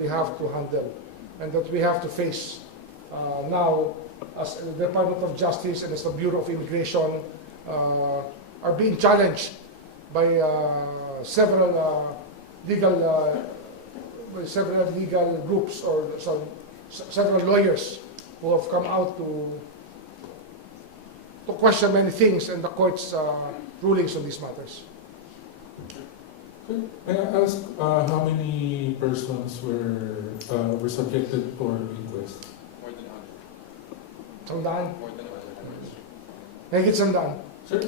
we have to handle and that we have to face now as the Department of Justice and as the Bureau of Immigration are being challenged by several legal groups or several lawyers who have come out to question many things and the court's rulings on these matters. May I ask how many persons were subjected for inquest? More than 100. Sandaan? More than 100. Mahigit sandaan? Sir,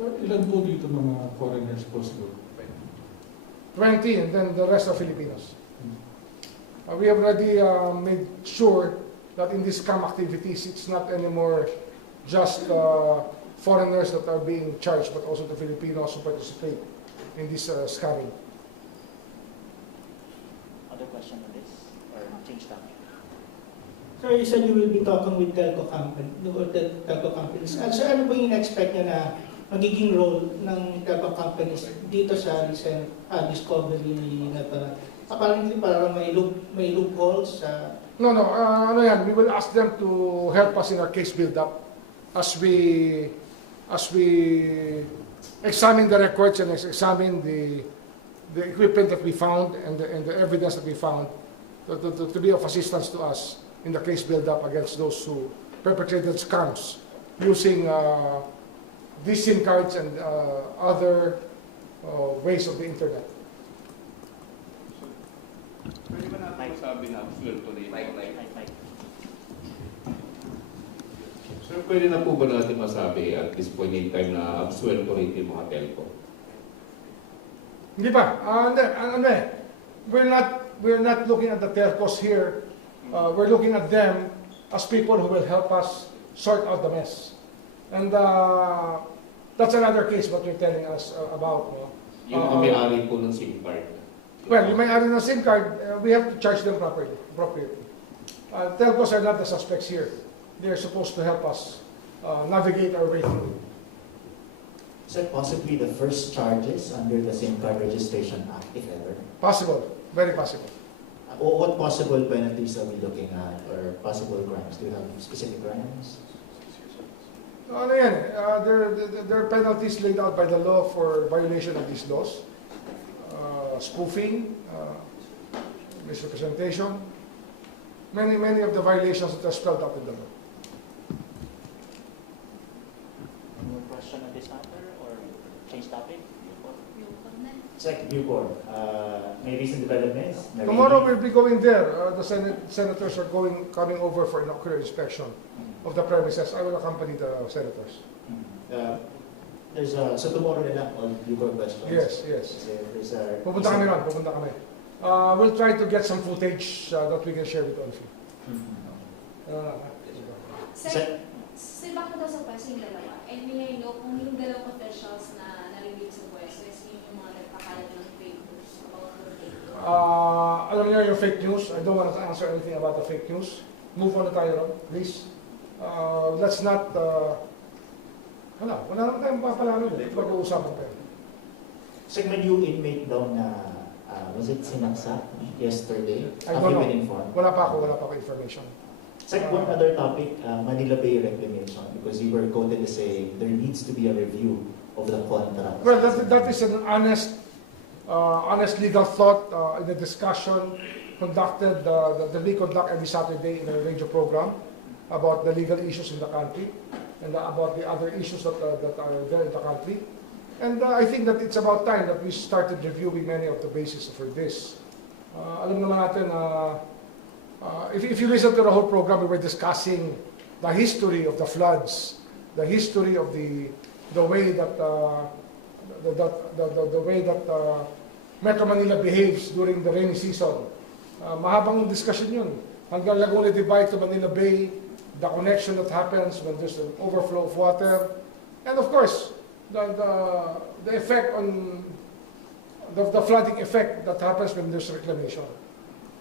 ilan po dito mga foreigners po siguro? 20 and then the rest are Filipinos. We have already made sure that in these scam activities, it's not anymore just foreigners that are being charged, but also the Filipinos who participate in this scamming. Other question on this or change topic? So you said you will be talking with telco companies. So ano po yung expect nyo na magiging role ng telco companies dito sa recent discovery na ito? Apparently parang may loopholes sa... No, ano yan, we will ask them to help us in our case build-up as we examine the records and examine the equipment that we found and the evidence that we found to be of assistance to us in the case build-up against those who perpetrated scams using these SIM cards and other ways of the internet. Pwede ba natin masabi na absuelto na yung Mike. Sir, pwede na po ba natin masabi at this point in time na absuelto rin yung mga telco? Hindi pa. We're not looking at the telcos here. We're looking at them as people who will help us sort out the mess. And that's another case what you're telling us about. Yung may-ari po ng SIM card. Well, you may add in a SIM card, we have to charge them appropriately. Telcos are not the suspects here. They're supposed to help us navigate our way through. So possibly the first charges under the SIM card registration act, if ever. Possible, very possible. What possible penalties are we looking at, or possible crimes? Do you have specific crimes? Ano yan, there are penalties laid out by the law for violation of these laws. Spoofing, misrepresentation, many of the violations that are spelled out in the law. Any question on this matter or change topic? Check Newport. May recent developments? Tomorrow we'll be going there. The senators are coming over for an ocular inspection of the premises. I will accompany the senators. So tomorrow na lang on Newport questions? Yes. Pupunta kami. We'll try to get some footage that we can share with all of you. Sir, bakit daw sa pwesto yung dalawa? And may I know kung yung dalawang officials na narinig sa pwesto is yung mga nagpakalat ng fake news about the fake news? Alam niyo yung fake news. I don't want to answer anything about the fake news. Move on na tayo, please. Let's not... wala naman tayong papalalo. Pag-uusapan tayo. So may new inmate daw na, was it sinaksak yesterday? I don't know. Wala pa ako information. Second, one other topic, Manila Bay reclamation, because you were quoted as saying there needs to be a review of the contract. Well, that is an honest legal thought in the discussion conducted, that we conduct every Saturday in a radio program about the legal issues in the country and about the other issues that are there in the country. And I think that it's about time that we started reviewing many of the bases for this. Alam naman natin, if you listen to the whole program, we were discussing the history of the floods, the history of the way that Metro Manila behaves during the rainy season. Mahabang discussion yun. Hanggang Laguna Divide to Manila Bay, the connection that happens when there's an overflow of water, and of course, the effect on the flooding effect that happens when there's reclamation.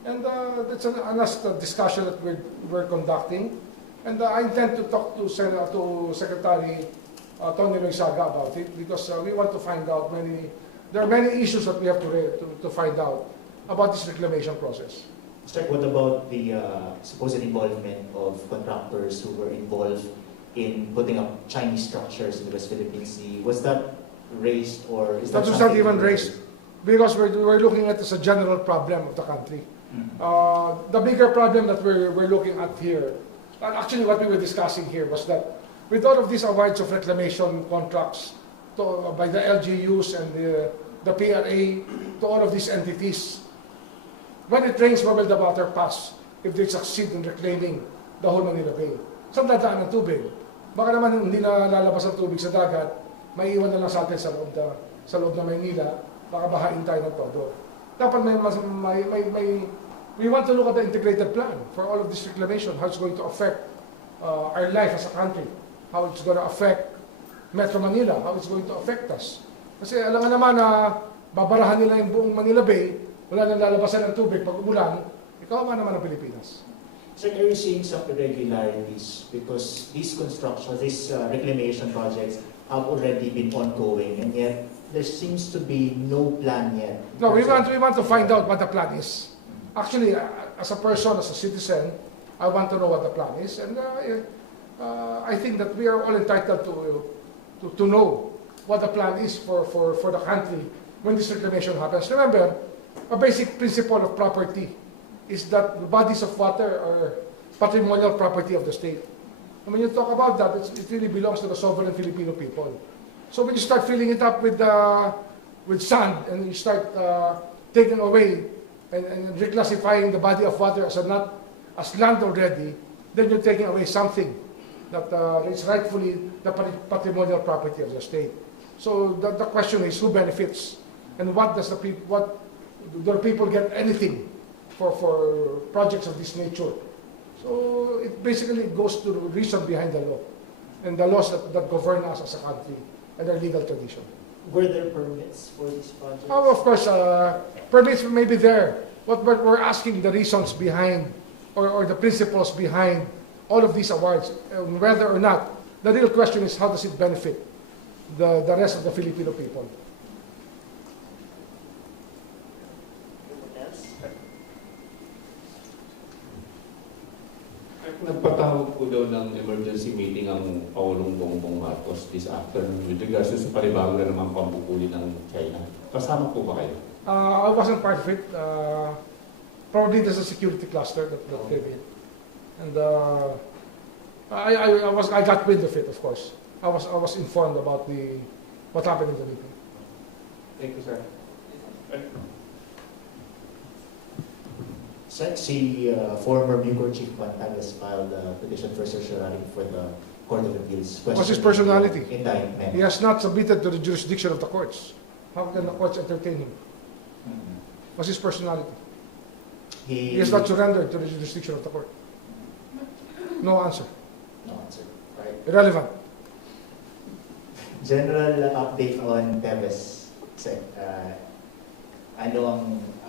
And that's an honest discussion that we're conducting. And I intend to talk to Secretary Tony Loizaga about it because we want to find out there are many issues that we have to find out about this reclamation process. Sir, what about the supposed involvement of contractors who were involved in putting up Chinese structures in the West Philippine Sea? Was that raised, or is That that was not something even that- raised because we're looking at this as a general problem of the country. Mhm. The bigger problem that we're looking at here, actually what we were discussing here was that with all of these awards of reclamation contracts by the LGUs and the PRA to all of these entities, when it rains, where will the water pass if they succeed in reclaiming the whole Manila Bay? Saan dadaan ang tubig? Baka naman hindi na lalabas ang tubig sa dagat, may iwan na lang sa atin sa loob ng Maynila, baka bahain tayo ng todo. Dapat we want to look at the integrated plan for all of this reclamation, how it's going to affect our life as a country, how it's going to affect Metro Manila, how it's going to affect us. Kasi alam nga naman na babarahan nila yung buong Manila Bay, wala nang lalabasan ng tubig pag umulan, ikaw naman ang Pilipinas. Sir, are you seeing some irregularities because these construction, these reclamation projects have already been ongoing, and yet there seems to be no plan yet? No, we want to find out what the plan is. Actually, as a person, as a citizen, I want to know what the plan is, and I think that we are all entitled to know what the plan is for the country when this reclamation happens. Remember, a basic principle of property is that the bodies of water are patrimonial property of the state. And when you talk about that, it really belongs to the sovereign Filipino people. So when you start filling it up with sand and you start taking away and reclassifying the body of water as land already, then you're taking away something that is rightfully the patrimonial property of the state. So the question is, who benefits, and what does do the people get anything for projects of this nature? So it basically goes to the reason behind the law and the laws that govern us as a country and our legal tradition. Were there permits for these projects? Oh, of course, permits may be there, but we're asking the reasons behind or the principles behind all of these awards, whether or not. The real question is, how does it benefit the rest of the Filipino people? Anyone else? Nagpatawag po daw ng emergency meeting ang Pangulong Bongbong Marcos this afternoon with regards to panibago na naman pambukuli ng China. Kasama po ba kayo? I wasn't part of it. Probably there's a security cluster that came in. And I got wind of it, of course. I was informed about what happened in the meeting. Thank you, sir. Si former Bucor Chief Bantag has filed a petition for certiorari for the Court of Appeals. What's his personality? Indictment. He has not submitted to the jurisdiction of the courts. How can the courts entertain him? Mhm. What's his personality? He He has not surrendered to the jurisdiction of the court. No answer. No answer. Right. Irrelevant. General update on Teves. Sec.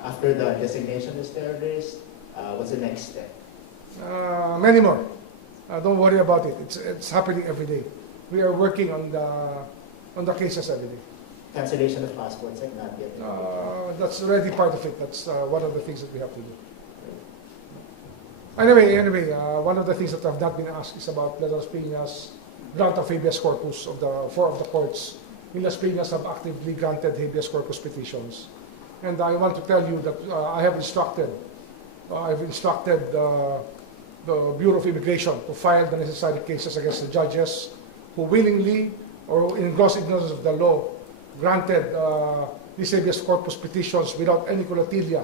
After the designation as terrorist, what's the next step? Many more. Don't worry about it. It's happening every day. We are working on the cases every day. Cancellation of passports, not yet. That's already part of it. That's one of the things that we have to do. Anyway, one of the things that have not been asked is about Las Piñas' grant of habeas corpus of the four of the courts. In Las Piñas have actively granted habeas corpus petitions. And I want to tell you that I've instructed the Bureau of Immigration to file the necessary cases against the judges who willingly or in gross ignorance of the law granted these habeas corpus petitions without any colatilia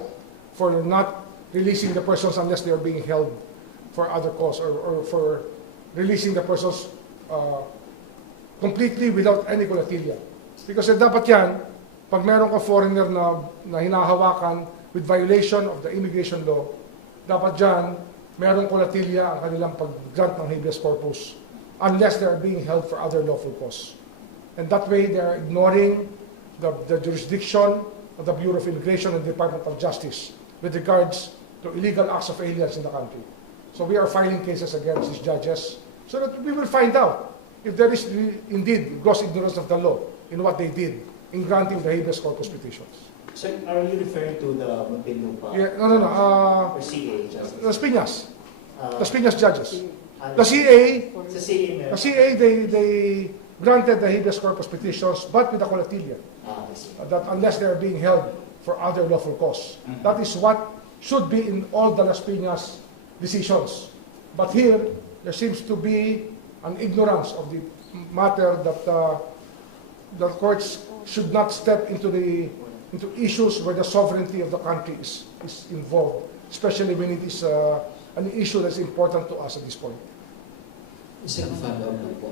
for not releasing the persons unless they are being held for other cause, or for releasing the persons completely without any colatilia. Because dapat yan, pag meron ka foreigner na hinahawakan with violation of the immigration law, dapat dyan, merong colatilia ang kanilang pag-grant ng habeas corpus unless they are being held for other lawful cause. And that way, they are ignoring the jurisdiction of the Bureau of Immigration and Department of Justice with regards to illegal acts of aliens in the country. So we are filing cases against these judges so that we will find out if there is indeed gross ignorance of the law in what they did in granting the habeas corpus petitions. So, are you referring to the Muntinlupa? Yeah, no. Or CA? Las Piñas. Uh, Las Piñas judges. ano- The CA, Sa CA the CA, they granted the habeas corpus petitions, but with a colectivia. I see. That unless they are being held for other lawful cause. Mhm. That is what should be in all the Las Piñas decisions. But here, there seems to be an ignorance of the matter that the courts should not step into issues where the sovereignty of the country is involved, especially when it is an issue that's important to us at this point. Second follow-up lang po.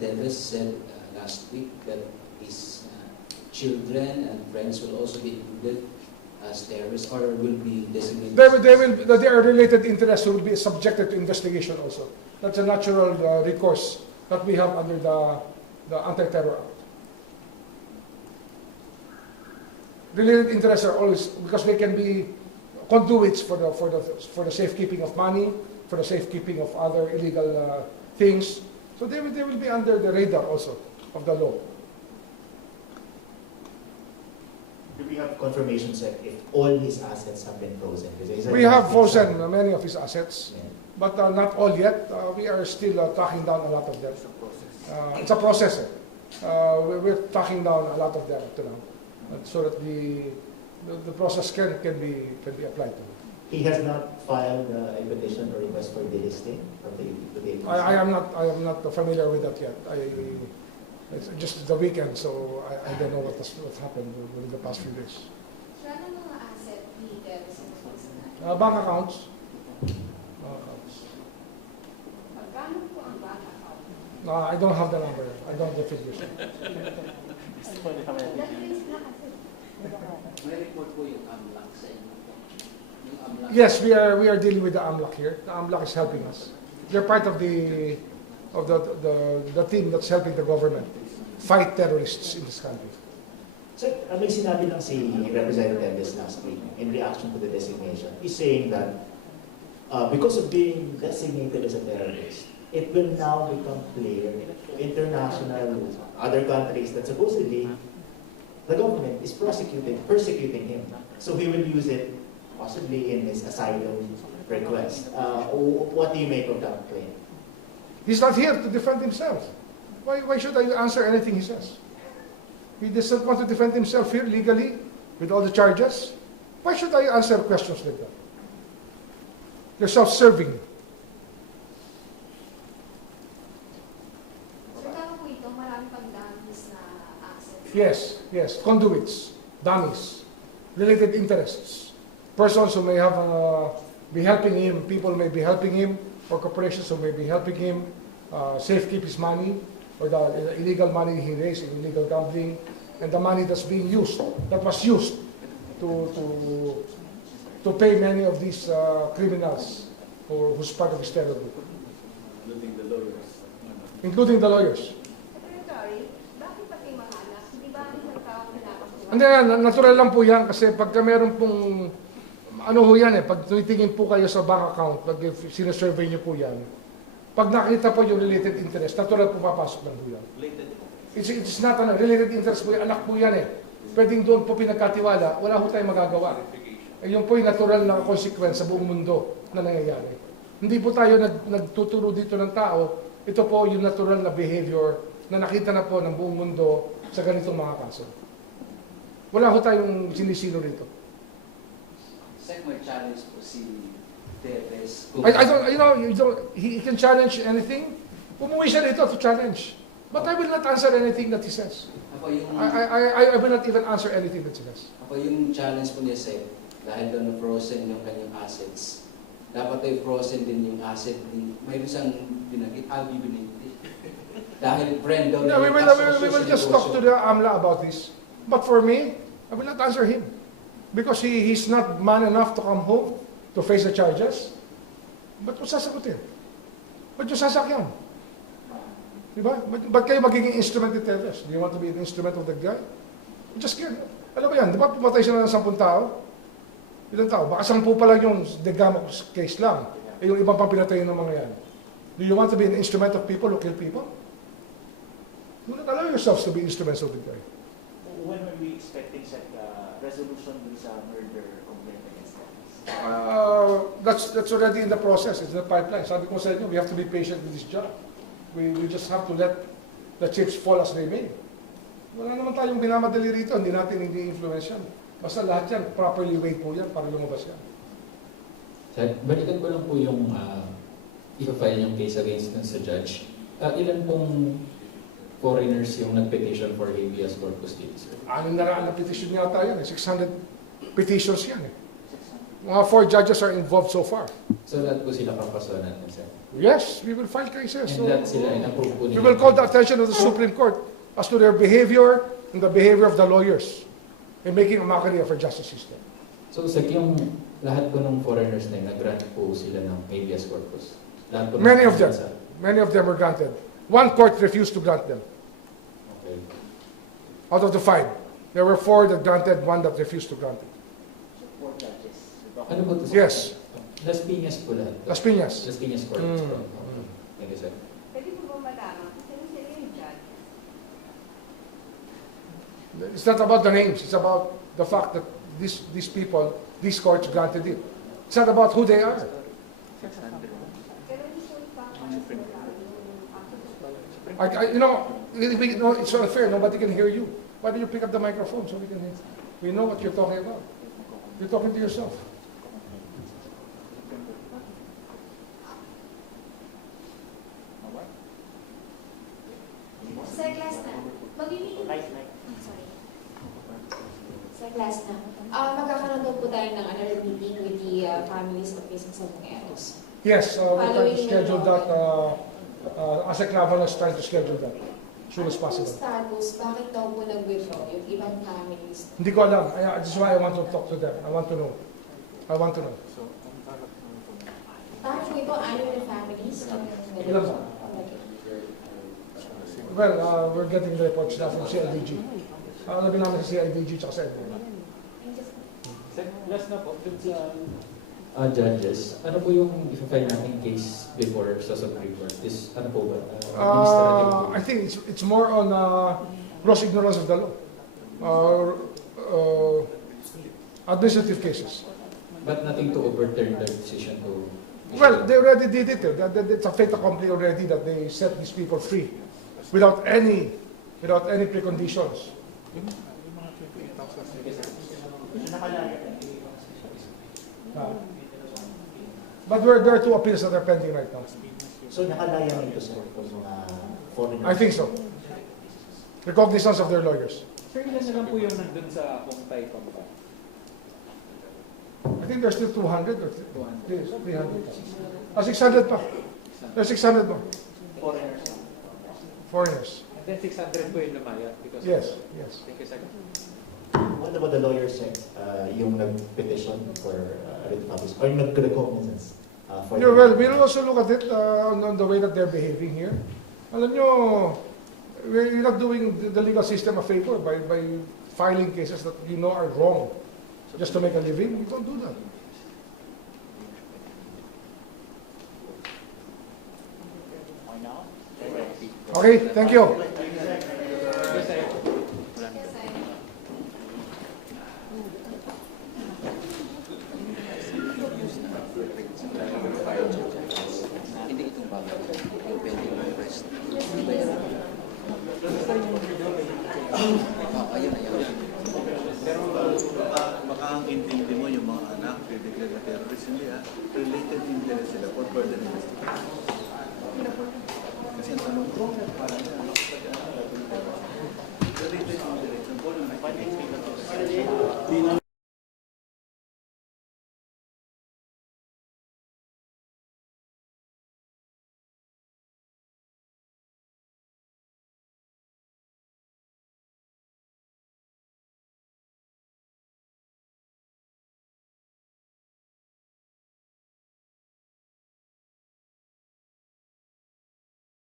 Davis said last week that his children and friends will also be included as terrorists or will be designated. They are related interests who will be subjected to investigation also. That's a natural recourse that we have under the Anti-Terror Act. Related interests are always, because they can be conduits for the safekeeping of money, for the safekeeping of other illegal things. So they will be under the radar also of the law. Do we have confirmation, sir, if all his assets have been frozen? Because he said We have frozen many of his assets, Yeah. but not all yet. We are still tracking down a lot of them. It's a process. We're tracking down a lot of them to now, so that the process can be applied to. He has not filed a petition or request for delisting from the agency. I am not familiar with that yet. It's just the weekend, so I don't know what's happened within the past few days. So ano mga asset ni Davis ang naman? Bank accounts. Magkano po ang bank account? I don't have the number. I don't have the figures. That-freeze na kasi. May report po yung AMLAC sa inyo po. Yung AMLAC. Yes, we are dealing with the AMLAC here. The AMLAC is helping us. They're part of the team that's helping the government fight terrorists in this country. So, may sinabi lang si Representative this last week in reaction to the designation. He's saying that because of being designated as a terrorist, it will now become clear to international, other countries that supposedly the government is persecuting him. So he will use it possibly in his asylum request. What do you make of that claim? He's not here to defend himself. Why should I answer anything he says? He doesn't want to defend himself here legally with all the charges. Why should I answer questions like that? They're self-serving. So tama po ito, marami pang dummies na assets. Yes, conduits, dummies, related interests, persons who may have be helping him, people may be helping him, or corporations who may be helping him safekeep his money, or the illegal money he raised in illegal gambling, and the money that was used to pay many of these criminals who's part of his terror group. Including the lawyers. Secretary, bakit pati mahanap? Hindi ba ang tao kailangan? Hindi, natural lang po yan kasi pagka meron pong, ano ho yan pag tinitingin po kayo sa bank account, pag sinasurvey niyo po yan, pag nakita po yung related interest, natural po papasok lang po yan. It's not a related interest po yan, anak po yan Pwedeng doon po pinagkatiwala, wala ho tayong magagawa. Yun po yung natural na consequence sa buong mundo na nangyayari. Hindi po tayo nagtuturo dito ng tao, ito po yung natural na behavior na nakita na po ng buong mundo sa ganitong mga kaso. Wala ho tayong sinisino rito. Sec, may challenge po si Davis. He can challenge anything. Umuwi siya dito to challenge. But I will not answer anything that he says. Ako yung, I will not even answer anything that he says. ako yung challenge po niya, Sec, dahil doon na-frozen yung kanyang assets. Dapat ay frozen din yung asset ni, mayroon siyang binagit, binigti. Dahil friend daw Yeah, we will just talk to the AMLA about this. But for me, I will not answer him. Because he's not man enough to come home to face the charges. Ba't mo sasagutin? Ba't yung sasakyan? Diba? Ba't kayo magiging instrument ni terrorist? Do you want to be an instrument of that guy? I'm just scared. Alam mo yan, di ba pumatay sila ng 10 tao? Ilang tao? Baka 10 pa lang yung Degamo case lang. Yung ibang pang pinatayin ng mga yan. Do you want to be an instrument of people who kill people? Do not allow yourselves to be instruments of the guy. When are we expecting resolution dun sa murder complaint against us? that's already in the process. It's in the pipeline. Sabi ko sa inyo, we have to be patient with this job. We just have to let the chips fall as they may. Wala naman tayong binamadali rito. Hindi natin influence yan. Basta lahat yan, properly weighed po yan para lumabas yan. Sir, balikan ko lang po yung i-file yung case against dun sa judge. Ilan pong foreigners yung nag-petition for habeas corpus dito, sir? 600 na petition yata yan. 600 petitions yan. Mga 4 judges are involved so far. So lahat po sila kakasuhan natin, sir? Yes, we will file cases. And lahat sila in-approve po We nila? will call the attention of the Supreme Court as to their behavior and the behavior of the lawyers in making a mockery of our justice system. So, sir, yung lahat po ng foreigners na yun, nag-grant po sila ng habeas corpus? Lahat po ng Many of them. sir? Many of them were granted. One court refused to grant them. Okay. Out of the 5, there were 4 that granted, 1 that refused to grant it. Four judges. Ano po ito, sir? Yes, Las Piñas po lahat. Las Piñas. Las Piñas Court. Mm. Okay. Thank you, sir. Pwede po ba malaman kung sino yung judge? It's not about the names. It's about the fact that these people, these courts granted it. It's not about who they are. Pero usually pa It's unfair. Nobody can hear you. Why don't you pick up the microphone so we can hear? We know what you're talking about. You're talking to yourself. Sir, last na. Magiging... Right, right. Sorry. Sir, last na. Magkakaroon daw po tayo ng another meeting with the families of missing Salongeros. Yes, we're trying to Following schedule the- that. Asek Lavan is trying to schedule that as soon as Ano possible. yung status? Bakit daw po nag-withdraw yung ibang families? Hindi ko alam. This is why I want to talk to them. I want to know. I want to know. Paano po ito? Ano yung families? Ilan ba? Well, we're getting the reports now from CIDG. Alamin namin sa CIDG at sa NBI. Last na po, dun sa Judges, ano po yung i-file natin case before sa Supreme Court? Ano po ba? I think it's more on gross ignorance of the law. Administrative cases. But nothing to overturn the decision to... Well, they already did it. It's a fait accompli already that they set these people free without any preconditions. But there are 2 appeals that are pending right now. So nakalaya nito sir kung mga foreigners? I think so. Recognizance of their lawyers. Sir, ilan na lang po yung nandun sa Kongtay Pampa? I think there's still 200 or 300. 600 pa. There's 600 more. Foreigners. Foreigners. And then 600 po yung lumaya because Yes, yes. Thank you, sir. What about the lawyers sir? Yung nag-petition for writ of habeas or yung nag-recognizance? Well, we'll also look at it on the way that they're behaving here. Alam nyo, we're not doing the legal system a favor by filing cases that you know are wrong just to make a living. We don't do that. Why not? Okay, thank you. Yes, sir. Yes, I... Hindi itong bago. Yung pending request. Ano ba yan? Ayun. Pero baka ang intindi mo yung mga anak, i-declare na terrorist, hindi related interest sila for further investigation. Kasi ang tanong ko, parang